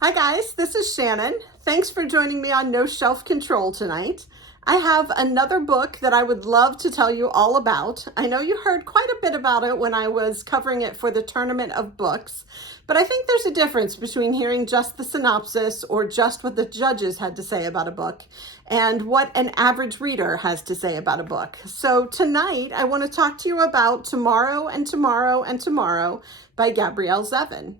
Hi guys, this is Shannon. Thanks for joining me on No Shelf Control tonight. I have another book that I would love to tell you all about. I know you heard quite a bit about it when I was covering it for the Tournament of Books, but I think there's a difference between hearing just the synopsis or just what the judges had to say about a book and what an average reader has to say about a book. So tonight I want to talk to you about Tomorrow and Tomorrow and Tomorrow by Gabrielle Zevin.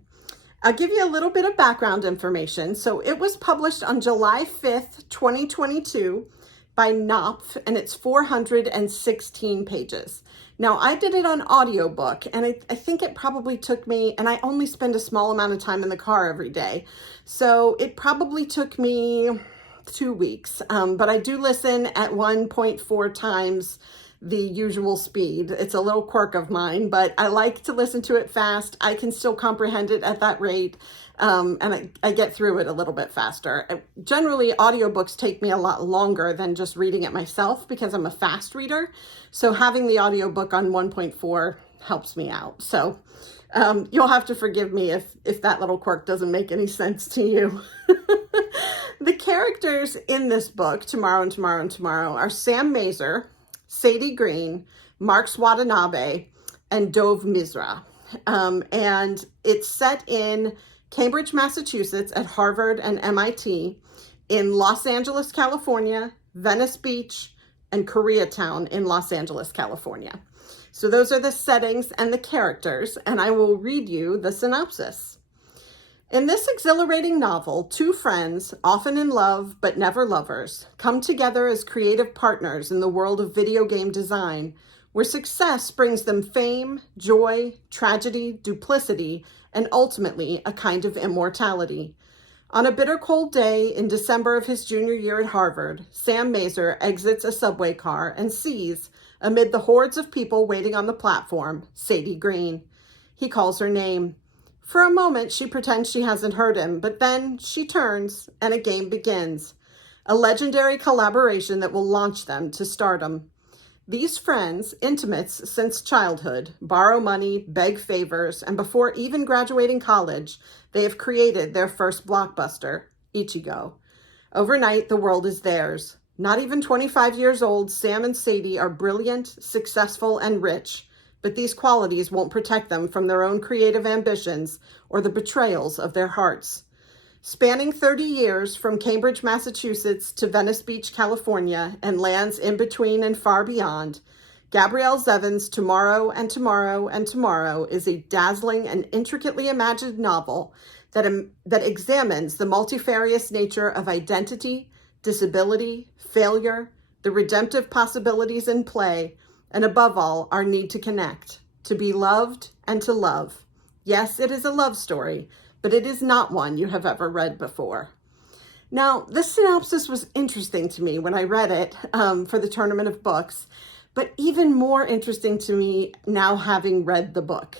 I'll give you a little bit of background information. So it was published on July 5th, 2022 by Knopf, and it's 416 pages. Now, I did it on audiobook, and I think it probably took me, and I only spend a small amount of time in the car every day, so it probably took me 2 weeks, but I do listen at 1.4 times the usual speed. It's a little quirk of mine, but I like to listen to it fast. I can still comprehend it at that rate, and I get through it a little bit faster. Generally, audiobooks take me a lot longer than just reading it myself because I'm a fast reader, so having the audiobook on 1.4 helps me out. So you'll have to forgive me if that little quirk doesn't make any sense to you. The characters in this book, Tomorrow and Tomorrow and Tomorrow, are Sam Mazer, Sadie Green, Mark Watanabe, and Dove Misra. And it's set in Cambridge, Massachusetts at Harvard and MIT, in Los Angeles, California, Venice Beach, and Koreatown in Los Angeles, California. So those are the settings and the characters, and I will read you the synopsis. In this exhilarating novel, two friends, often in love but never lovers, come together as creative partners in the world of video game design, where success brings them fame, joy, tragedy, duplicity, and ultimately a kind of immortality. On a bitter cold day in December of his junior year at Harvard, Sam Mazer exits a subway car and sees, amid the hordes of people waiting on the platform, Sadie Green. He calls her name. For a moment, she pretends she hasn't heard him, but then she turns and a game begins. A legendary collaboration that will launch them to stardom. These friends, intimates since childhood, borrow money, beg favors, and before even graduating college, they have created their first blockbuster, Ichigo. Overnight, the world is theirs. Not even 25 years old, Sam and Sadie are brilliant, successful, and rich. But these qualities won't protect them from their own creative ambitions or the betrayals of their hearts. Spanning 30 years from Cambridge, Massachusetts to Venice Beach, California, and lands in between and far beyond, Gabrielle Zevin's Tomorrow and Tomorrow and Tomorrow is a dazzling and intricately imagined novel that examines the multifarious nature of identity, disability, failure, the redemptive possibilities in play, and above all, our need to connect, to be loved, and to love. Yes, it is a love story, but it is not one you have ever read before. Now, this synopsis was interesting to me when I read it for the Tournament of Books, but even more interesting to me now having read the book.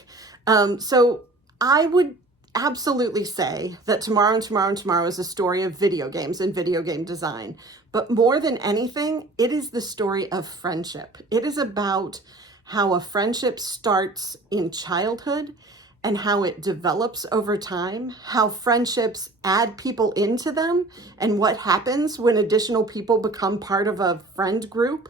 So I would absolutely say that Tomorrow and Tomorrow and Tomorrow is a story of video games and video game design. But more than anything, it is the story of friendship. It is about how a friendship starts in childhood and how it develops over time, how friendships add people into them, and what happens when additional people become part of a friend group.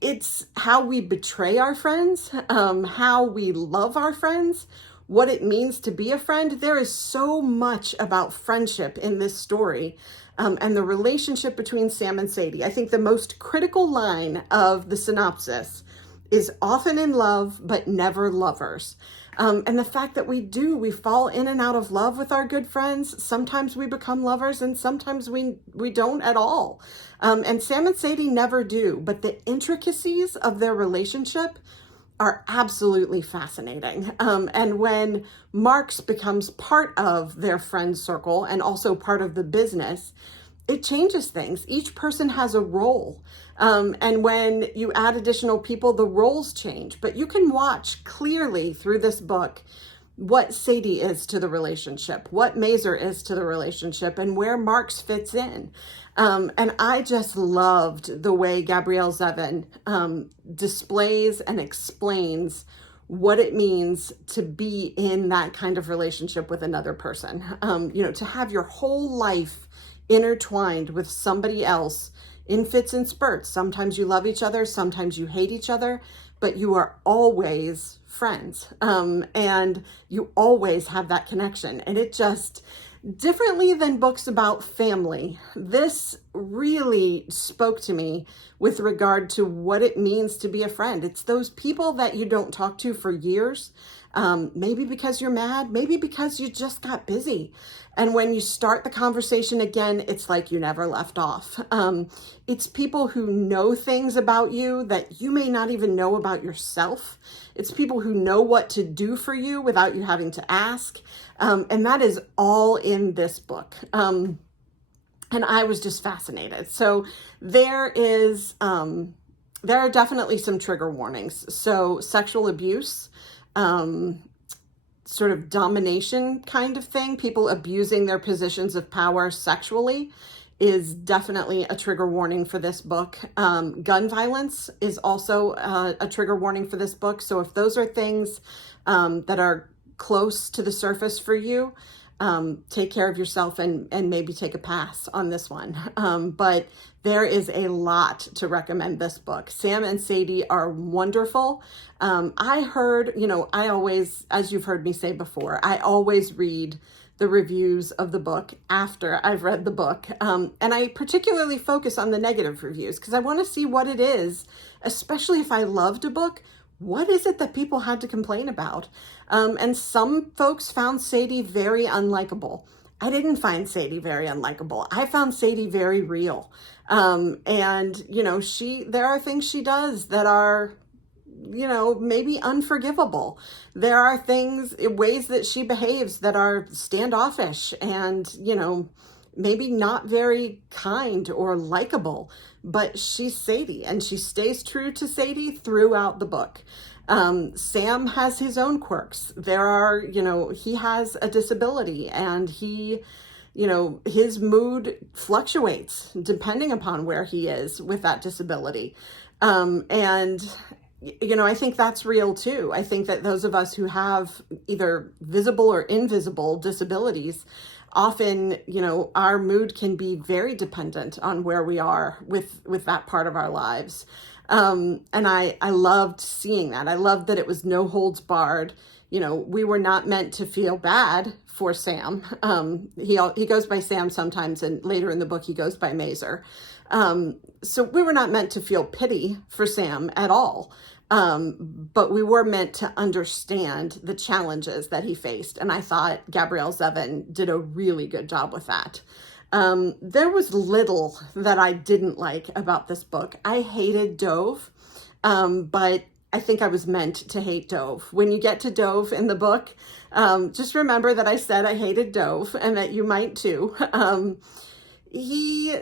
It's how we betray our friends, how we love our friends, what it means to be a friend. There is so much about friendship in this story, and the relationship between Sam and Sadie. I think the most critical line of the synopsis is often in love, but never lovers. And the fact that we fall in and out of love with our good friends. Sometimes we become lovers and sometimes we don't at all. And Sam and Sadie never do, but the intricacies of their relationship are absolutely fascinating. And when Marx becomes part of their friend circle and also part of the business, it changes things. Each person has a role. And when you add additional people, the roles change. But you can watch clearly through this book what Sadie is to the relationship, what Mazer is to the relationship, and where Marx fits in. And I just loved the way Gabrielle Zevin displays and explains what it means to be in that kind of relationship with another person. To have your whole life intertwined with somebody else in fits and spurts. Sometimes you love each other, sometimes you hate each other, but you are always friends. And you always have that connection. And it just, differently than books about family, this really spoke to me with regard to what it means to be a friend. It's those people that you don't talk to for years, maybe because you're mad, maybe because you just got busy. And when you start the conversation again, it's like you never left off. It's people who know things about you that you may not even know about yourself. It's people who know what to do for you without you having to ask. And that is all in this book. And I was just fascinated. So there are definitely some trigger warnings. So sexual abuse, sort of domination kind of thing, people abusing their positions of power sexually is definitely a trigger warning for this book. Gun violence is also a trigger warning for this book. So if those are things that are close to the surface for you, take care of yourself and maybe take a pass on this one. But there is a lot to recommend this book. Sam and Sadie are wonderful. I heard, I always, as you've heard me say before, I always read the reviews of the book after I've read the book. And I particularly focus on the negative reviews because I want to see what it is, especially if I loved a book. What is it that people had to complain about? And some folks found Sadie very unlikable. I didn't find Sadie very unlikable. I found Sadie very real. And, there are things she does that are, maybe unforgivable. There are ways that she behaves that are standoffish and, maybe not very kind or likable, but she's Sadie and she stays true to Sadie throughout the book. Sam has his own quirks. He has a disability and his mood fluctuates depending upon where he is with that disability. I think that's real too. I think that those of us who have either visible or invisible disabilities, often, our mood can be very dependent on where we are with that part of our lives. And I loved seeing that. I loved that it was no holds barred. We were not meant to feel bad for Sam. He goes by Sam sometimes, and later in the book, he goes by Mazer. So we were not meant to feel pity for Sam at all. But we were meant to understand the challenges that he faced. And I thought Gabrielle Zevin did a really good job with that. There was little that I didn't like about this book. I hated Dove, but I think I was meant to hate Dove. When you get to Dove in the book, just remember that I said I hated Dove and that you might too. He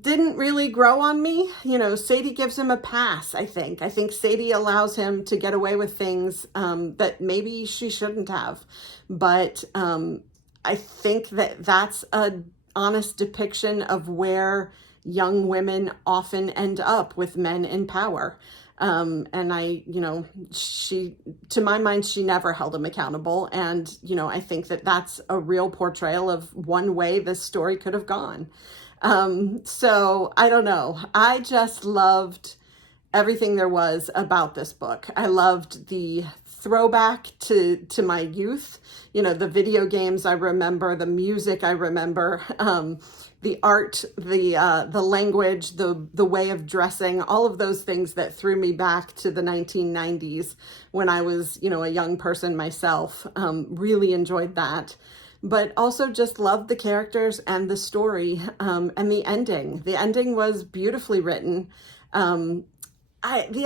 didn't really grow on me. Sadie gives him a pass, I think. I think Sadie allows him to get away with things that maybe she shouldn't have. But I think that that's an honest depiction of where young women often end up with men in power. And to my mind, she never held him accountable. And, I think that that's a real portrayal of one way this story could have gone. So I don't know. I just loved everything there was about this book. I loved the throwback to my youth, the video games I remember, the music I remember, the art, the language, the way of dressing, all of those things that threw me back to the 1990s when I was, a young person myself. Really enjoyed that. But also just loved the characters and the story, and the ending. The ending was beautifully written. The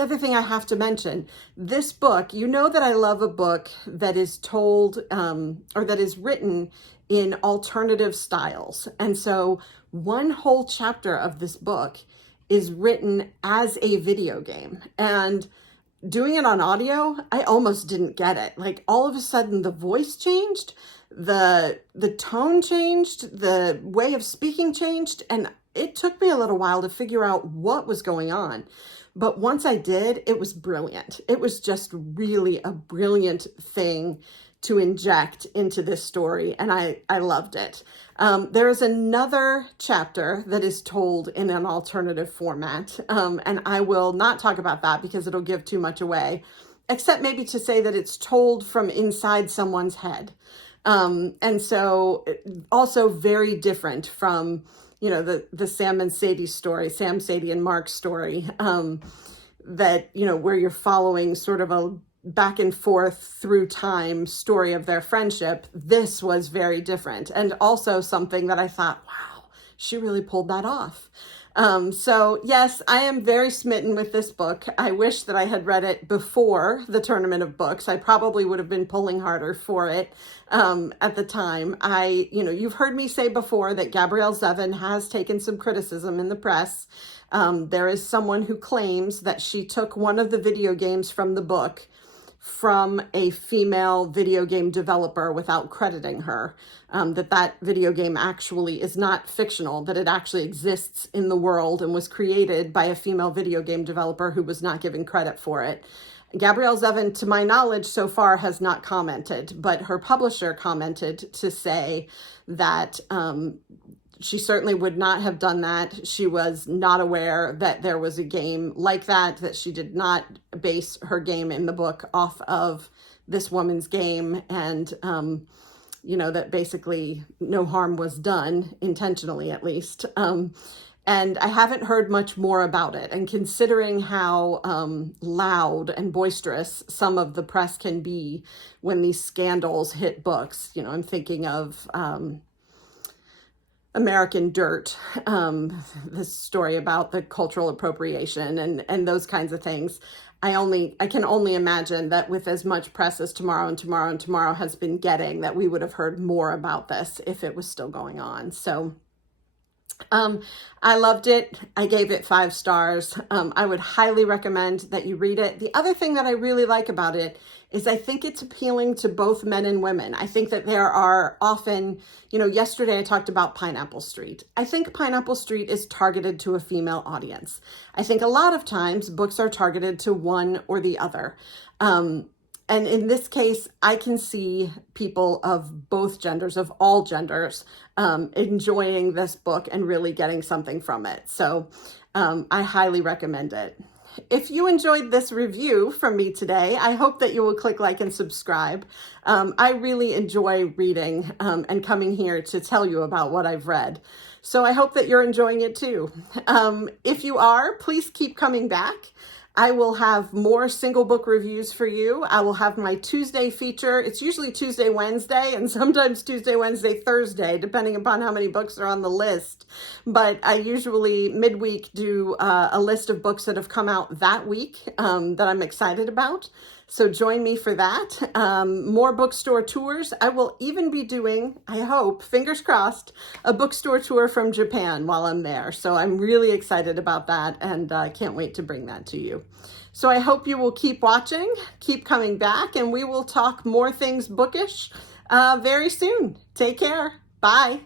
other thing I have to mention, this book, that I love a book that is told, or that is written in alternative styles. And so one whole chapter of this book is written as a video game. And doing it on audio, I almost didn't get it. Like all of a sudden the voice changed, the tone changed, the way of speaking changed, and it took me a little while to figure out what was going on. But once I did, it was brilliant. It was just really a brilliant thing to inject into this story, and I loved it. There's another chapter that is told in an alternative format, and I will not talk about that because it'll give too much away, except maybe to say that it's told from inside someone's head. And so also very different from, you know, the Sam and Sadie story, Sam, Sadie, and Mark's story, that, you know, where you're following sort of a back and forth through time story of their friendship. This was very different, and also something that I thought, wow, she really pulled that off. So yes, I am very smitten with this book. I wish that I had read it before the Tournament of Books. I probably would have been pulling harder for it at the time. You've heard me say before that Gabrielle Zevin has taken some criticism in the press. There is someone who claims that she took one of the video games from the book from a female video game developer without crediting her, that video game actually is not fictional, that it actually exists in the world and was created by a female video game developer who was not given credit for it. Gabrielle Zevin, to my knowledge, so far has not commented, but her publisher commented to say that she certainly would not have done that. She was not aware that there was a game like that she did not base her game in the book off of this woman's game, and, that basically no harm was done, intentionally at least. And I haven't heard much more about it. And considering how loud and boisterous some of the press can be when these scandals hit books, I'm thinking of American Dirt, this story about the cultural appropriation and those kinds of things. I can only imagine that with as much press as Tomorrow and Tomorrow and Tomorrow has been getting, that we would have heard more about this if it was still going on. So I loved it. I gave it 5 stars. I would highly recommend that you read it. The other thing that I really like about it is I think it's appealing to both men and women. I think that there are often, yesterday I talked about Pineapple Street. I think Pineapple Street is targeted to a female audience. I think a lot of times books are targeted to one or the other. And in this case, I can see people of both genders, of all genders, enjoying this book and really getting something from it. So I highly recommend it. If you enjoyed this review from me today, I hope that you will click like and subscribe. I really enjoy reading and coming here to tell you about what I've read. So I hope that you're enjoying it too. If you are, please keep coming back. I will have more single book reviews for you. I will have my Tuesday feature. It's usually Tuesday, Wednesday, and sometimes Tuesday, Wednesday, Thursday, depending upon how many books are on the list. But I usually midweek do a list of books that have come out that week that I'm excited about. So join me for that. More bookstore tours. I will even be doing, I hope, fingers crossed, a bookstore tour from Japan while I'm there. So I'm really excited about that, and can't wait to bring that to you. So I hope you will keep watching, keep coming back, and we will talk more things bookish very soon. Take care. Bye.